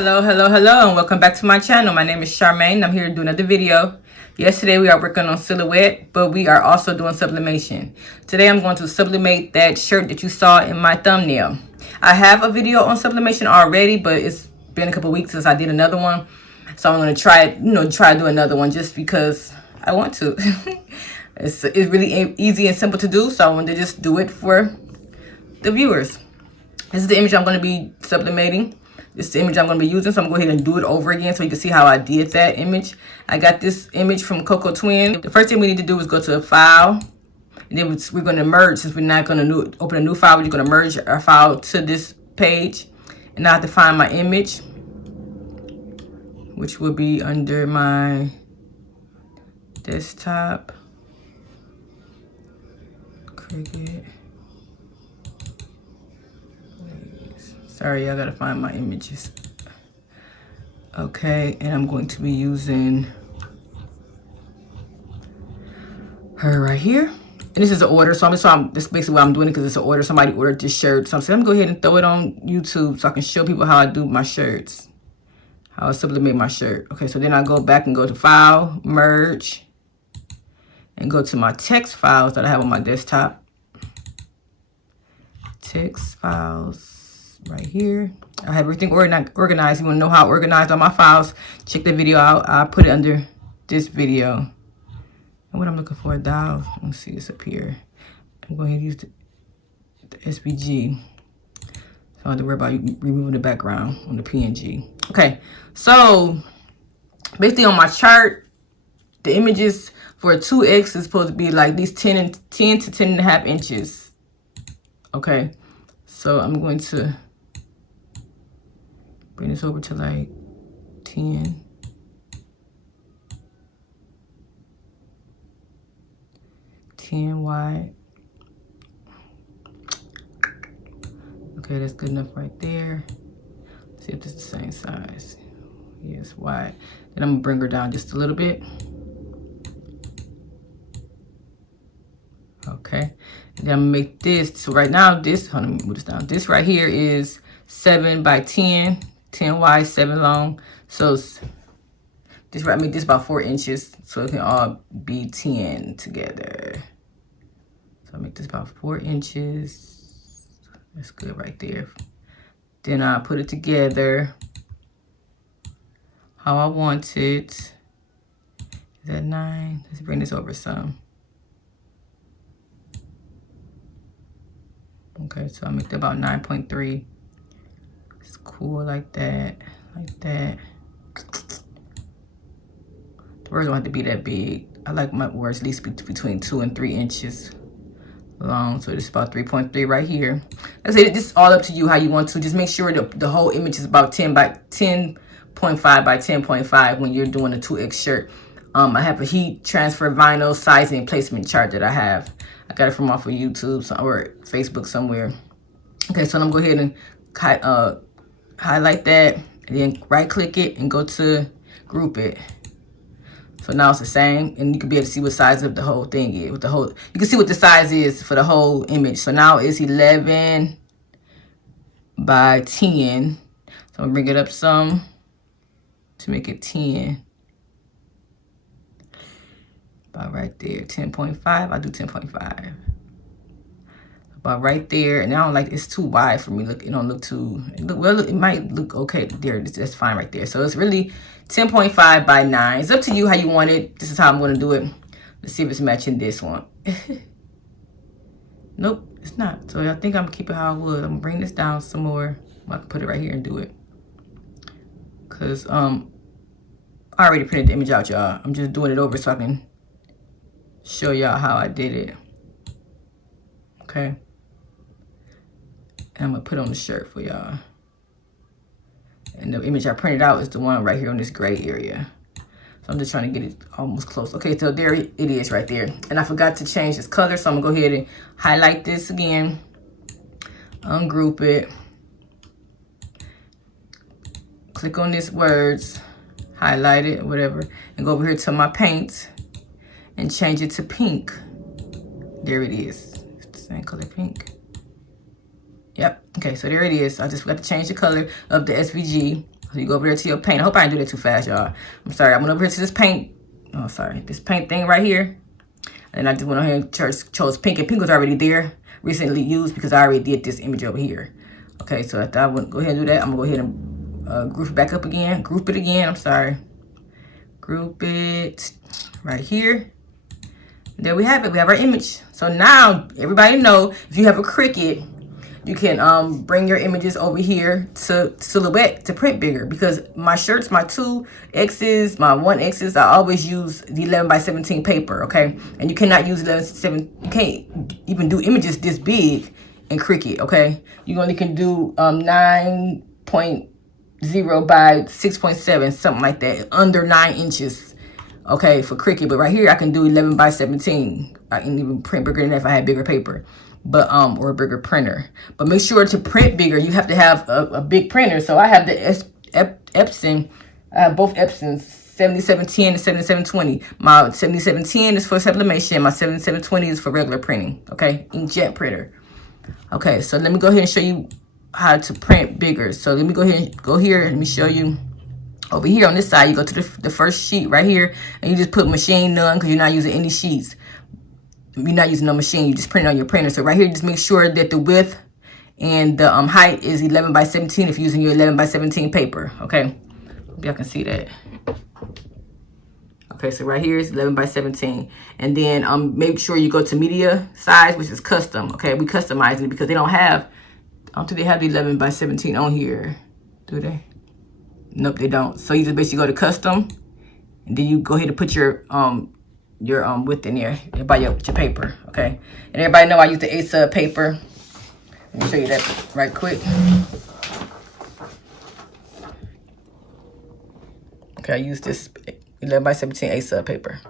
Hello, and welcome back to my channel. My name is Charmaine. I'm here to do another video. Yesterday we are working on silhouette, but we are also doing sublimation. Today I'm going to sublimate that shirt that you saw in my thumbnail. I have a video on sublimation already, but it's been a couple weeks since I did another one. So I'm going to try to do another one just because I want to. It's really easy and simple to do, so I wanted to just do it for the viewers. This is the image I'm going to be sublimating. This is the image I'm going to be using, so I'm going to go ahead and do it over again so you can see how I did that image. I got this image from Coco Twin. The first thing we need to do is go to a file, and then we're going to merge. Since we're not going to open a new file, we're just going to merge our file to this page. And I have to find my image, which will be under my desktop. Cricket. Sorry, I gotta find my images. Okay, and I'm going to be using her right here. And this is an order, so that's basically why I'm doing it, because it's an order. Somebody ordered this shirt. So I'm saying I'm gonna go ahead and throw it on YouTube so I can show people how I do my shirts, how I sublimate my shirt. Okay, so then I go back and go to File, Merge, and go to my text files that I have on my desktop. Text files. Right here, I have everything organized. You want to know how I organized all my files? Check the video out. I put it under this video. And what I'm looking for, dial. Let's see this up here. I'm going to use the SVG. So I don't have to worry about removing the background on the PNG. Okay, so basically on my chart, the images for a 2X is supposed to be like these 10 to 10.5 inches. Okay, so I'm going to bring this over to like 10. Wide. Okay, that's good enough right there. See if this is the same size. Yes, wide. Then I'm gonna bring her down just a little bit. Okay, and then I'm gonna make this. So right now, hold on, let me move this down. This right here is 7 by 10. 10 wide, 7 long. So this right, make this about 4 inches, so it can all be 10 together. So I make this about 4 inches. That's good right there. Then I put it together how I want it. Is that 9? Let's bring this over some. Okay, so I make it about 9.3. It's cool like that, like that. The words don't have to be that big. I like my words at least between 2 and 3 inches long. So it's about 3.3 right here. I say this is all up to you how you want to. Just make sure the whole image is about 10.5 by 10.5 when you're doing a 2X shirt. I have a heat transfer vinyl sizing placement chart that I have. I got it from off of YouTube or Facebook somewhere. Okay, so I'm gonna go ahead and highlight that, and then right click it and go to group it. So now it's the same, and you can be able to see what size of the whole thing is. You can see what the size is for the whole image. So now it's 11 by 10. So I'm gonna bring it up some to make it 10. About right there, 10.5. I do 10.5. About right there, and I don't like, it's too wide for me. Look, it don't look too, well, it might look okay there. That's fine right there. So it's really 10.5 by 9. It's up to you how you want it. This is how I'm going to do it. Let's see if it's matching this one. Nope, it's not. So I think I'm going to keep it how I would. I'm going to bring this down some more. I can put it right here and do it. Because I already printed the image out, y'all. I'm just doing it over so I can show y'all how I did it. Okay. And I'm gonna put on the shirt for y'all. And the image I printed out is the one right here on this gray area. So I'm just trying to get it almost close. Okay, so there it is right there. And I forgot to change this color, so I'm gonna go ahead and highlight this again. Ungroup it. Click on this words, highlight it, whatever, and go over here to my paint and change it to pink. There it is. It's the same color, pink. Yep. Okay, so there it is. I just forgot to change the color of the SVG. So you go over here to your paint. I hope I didn't do that too fast, y'all. I'm sorry. I went over here to this paint. Oh, sorry. This paint thing right here. And I just went on here and chose pink. And pink was already there, recently used, because I already did this image over here. Okay, so after I went, go ahead and do that, I'm going to go ahead and group it back up again. Group it again. I'm sorry. Group it right here. There we have it. We have our image. So now everybody know, if you have a Cricut, you can bring your images over here to Silhouette to print bigger, because my shirts, my 2X's, my 1X's, I always use the 11x17 paper, okay? And you cannot use 11x7, you can't even do images this big in Cricut, okay? You only can do 9.0 by 6.7, something like that, under 9 inches. Okay, for Cricut, but right here I can do 11x17. I can even print bigger than that if I had bigger paper, but or a bigger printer. But make sure to print bigger. You have to have a big printer. So I have the Epson, both Epsons, 7710 and 7720. My 7710 is for sublimation. My 7720 is for regular printing. Okay, inkjet printer. Okay, so let me go ahead and show you how to print bigger. So let me go ahead and go here. Let me show you. Over here on this side, you go to the first sheet right here, and you just put machine none, because you're not using any sheets. You're not using no machine. You just print it on your printer. So right here, just make sure that the width and the height is 11x17 if you're using your 11x17 paper. Okay, hope y'all can see that. Okay, so right here is 11x17, and then make sure you go to media size, which is custom. Okay, we customized it because they don't have. I don't think they have the 11x17 on here, do they? Nope, they don't. So you just basically go to custom, and then you go ahead and put your width in there by your paper, okay? And everybody know I use the A-Sub paper. Let me show you that right quick. Okay, I use this 11x17 A-Sub paper.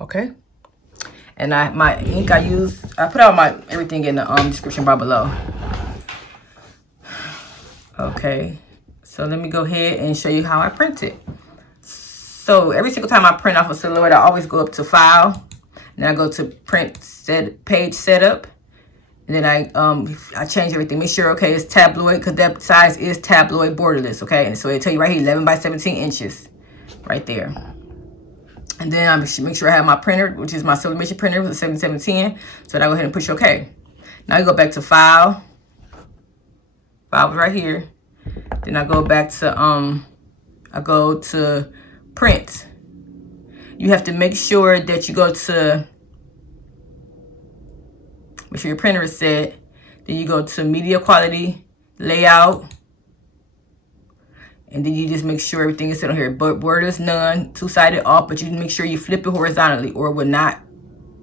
Okay. And my ink I put all my everything in the description bar below. Okay. So let me go ahead and show you how I print it. So every single time I print off a Silhouette, I always go up to File, and then I go to Print Page Setup, and then I change everything. Make sure, okay, it's tabloid, because that size is tabloid borderless, okay? And so it tell you right here, 11x17 inches, right there. And then I make sure I have my printer, which is my Sublimation printer with the 7710. So I go ahead and push OK. Now you go back to File. File right here. Then I go back to Print. You have to make sure that you go to, make sure your printer is set. Then you go to Media Quality, Layout, and then you just make sure everything is set on here. But borders none, two-sided off, but you make sure you flip it horizontally or it will not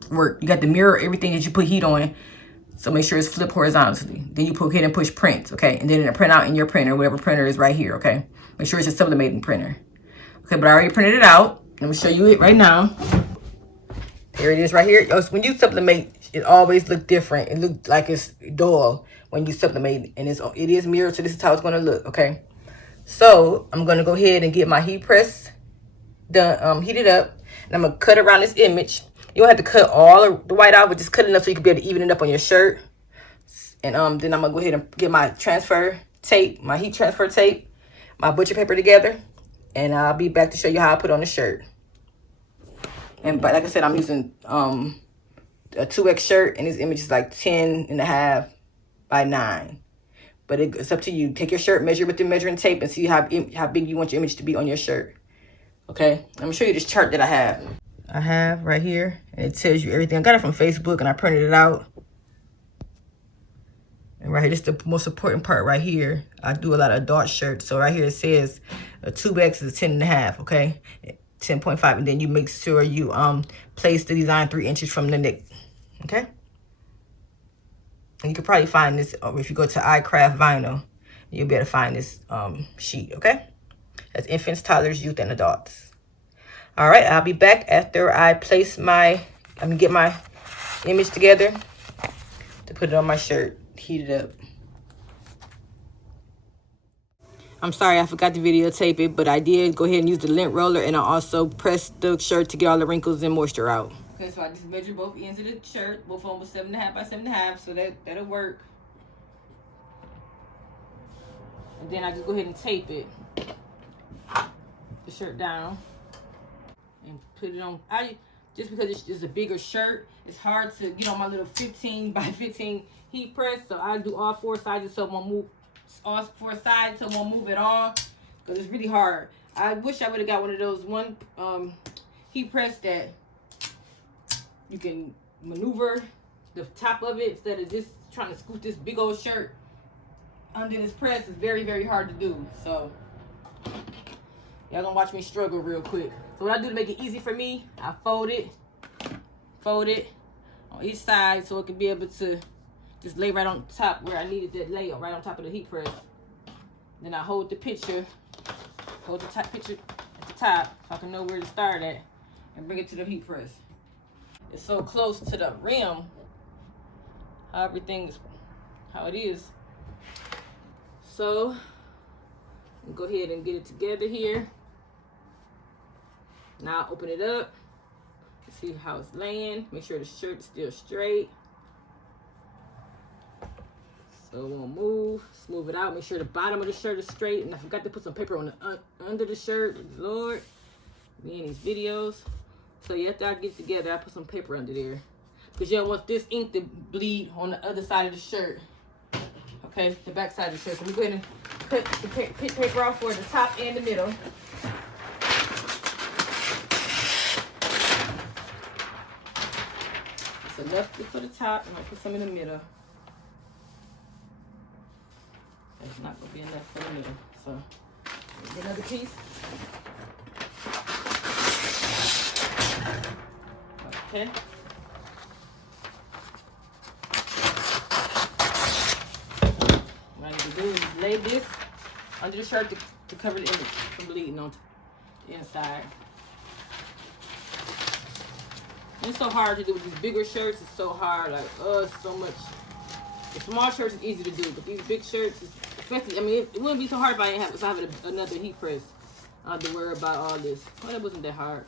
work. You got to mirror everything that you put heat on. So make sure it's flipped horizontally. Then you go ahead and push print, okay? And then it'll print out in your printer, whatever printer is right here, okay? Make sure it's a sublimating printer. Okay, but I already printed it out. Let me show you it right now. Here it is right here. When you sublimate, it always looks different. It looks like it's dull when you sublimate, and it is mirrored, so this is how it's going to look, okay? So I'm going to go ahead and get my heat press done, heated up, and I'm going to cut around this image. You don't have to cut all of the white out, but just cut enough so you can be able to even it up on your shirt. And then I'm going to go ahead and get my transfer tape, my heat transfer tape, my butcher paper together. And I'll be back to show you how I put on the shirt. And but like I said, I'm using a 2X shirt, and this image is like 10.5 by 9. But it's up to you. Take your shirt, measure with the measuring tape, and see how big you want your image to be on your shirt. Okay, let me show you this chart that I have. I have right here, and it tells you everything. I got it from Facebook, and I printed it out. And right here, this is the most important part right here. I do a lot of adult shirts. So right here, it says a 2X is 10.5, okay? 10.5, and then you make sure you place the design 3 inches from the neck, okay? And you can probably find this if you go to iCraft Vinyl. You'll be able to find this sheet, okay? That's infants, toddlers, youth, and adults. All right, I'll be back after I place get my image together to put it on my shirt, heat it up. I'm sorry, I forgot to videotape it, but I did go ahead and use the lint roller, and I also pressed the shirt to get all the wrinkles and moisture out. Okay, so I just measured both ends of the shirt. Both of them was 7.5 by 7.5, so that'll work. And then I just go ahead and tape it, the shirt down, and put it on. Just because it's just a bigger shirt, it's hard to get on my little 15 by 15 heat press. So I do all 4 sizes so it won't move, all 4 sides so it won't move at all, because it's really hard. I wish I would have got one of those heat press that you can maneuver the top of it instead of just trying to scoot this big old shirt under this press. Is very, very hard to do. So y'all gonna watch me struggle real quick. So what I do to make it easy for me, I fold it on each side so it can be able to just lay right on top where I needed that layout, right on top of the heat press. Then I hold the picture, hold the top picture at the top so I can know where to start at and bring it to the heat press. It's so close to the rim, how everything is, how it is. So go ahead and get it together here. Now open it up, see how it's laying. Make sure the shirt is still straight, so it won't move. Smooth it out. Make sure the bottom of the shirt is straight. And I forgot to put some paper on the under the shirt. Lord, me in these videos. So yeah, after I get it together, I put some paper under there because you don't want this ink to bleed on the other side of the shirt. Okay, the back side of the shirt. So we go ahead and cut the paper off for the top and the middle. It's enough for the top, and I'll put some in the middle. That's not gonna be enough for the middle. So get another piece. Okay. What I need to do is lay this under the shirt to cover the image from bleeding on the inside. And it's so hard to do with these bigger shirts. It's so hard, like, it's so much. The small shirts is easy to do, but these big shirts, especially, I mean, it wouldn't be so hard if I didn't have another heat press. I have to worry about all this. Well, it wasn't that hard.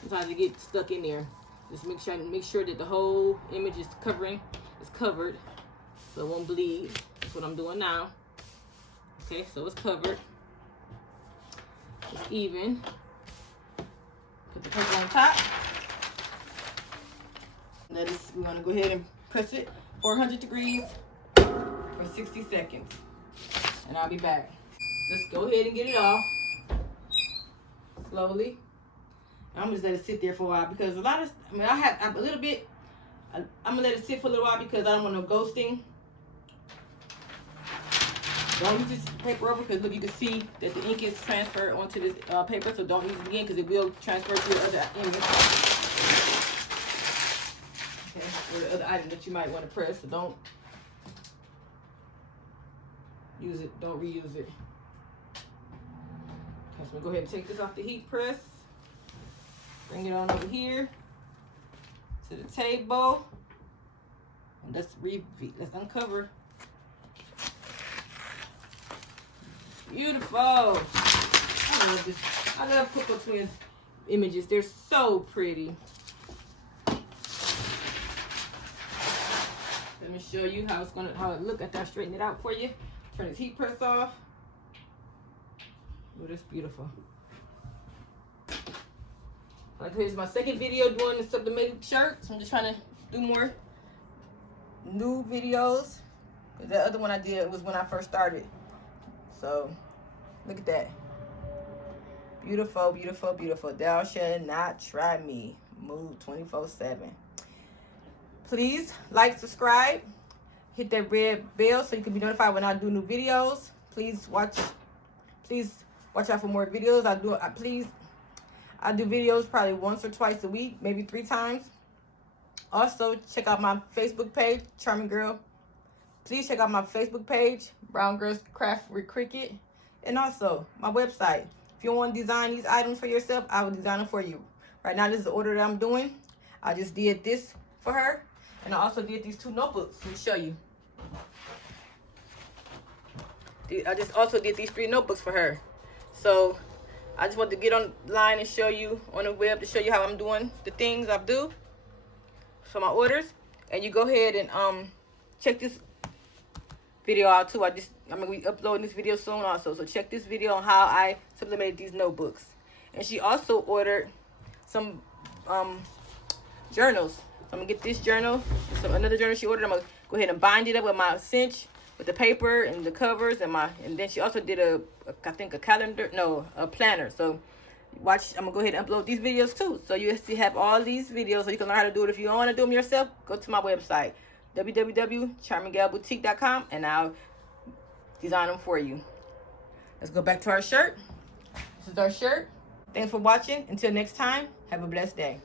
Sometimes it gets stuck in there. Just make sure that the whole image is covered, so it won't bleed. That's what I'm doing now. Okay, so it's covered. It's even. Put the paper on top. We're gonna go ahead and press it 400 degrees for 60 seconds, and I'll be back. Let's go ahead and get it off slowly. I'm gonna just let it sit there for a while because I have a little bit. I'm gonna let it sit for a little while because I don't want no ghosting. Don't use this paper over because look, you can see that the ink is transferred onto this paper, so don't use it again because it will transfer to the other image. Okay, or the other item that you might want to press, so don't use it, don't reuse it. Okay, so we'll go ahead and take this off the heat press. Bring it on over here to the table. And let's uncover. Beautiful. I love this. I love Coco Twins images. They're so pretty. Let me show you how it look after I straighten it out for you. Turn this heat press off. Oh, that's beautiful. Like, here's my second video doing the sublimated shirt. So I'm just trying to do more new videos. The other one I did was when I first started. So look at that. Beautiful, beautiful, beautiful. Thou shalt not try me. Move 24/7. Please like, subscribe, hit that red bell so you can be notified when I do new videos. Please watch out for more videos. I do videos probably once or twice a week, maybe 3 times. Also, check out my Facebook page, Charming Girl. Please check out my Facebook page, Brown Girls Craft with Cricket. And also, my website. If you want to design these items for yourself, I will design them for you. Right now, this is the order that I'm doing. I just did this for her. And I also did these 2 notebooks. Let me show you. I just also did these 3 notebooks for her. So I just want to get online and show you on the web to show you how I'm doing the things I do for my orders. And you go ahead and check this video out too. I'm gonna be uploading this video soon also. So check this video on how I sublimated these notebooks. And she also ordered some journals. So I'm gonna get this journal, another journal she ordered. I'm gonna go ahead and bind it up with my cinch, with the paper and the covers, and then she also did I think a calendar, no, a planner. So watch, I'm gonna go ahead and upload these videos too, so you have all these videos so you can learn how to do it. If you don't want to do them yourself, go to my website www.charminggalboutique.com and I'll design them for you. Let's go back to our shirt. This is our shirt. Thanks for watching. Until next time, have a blessed day.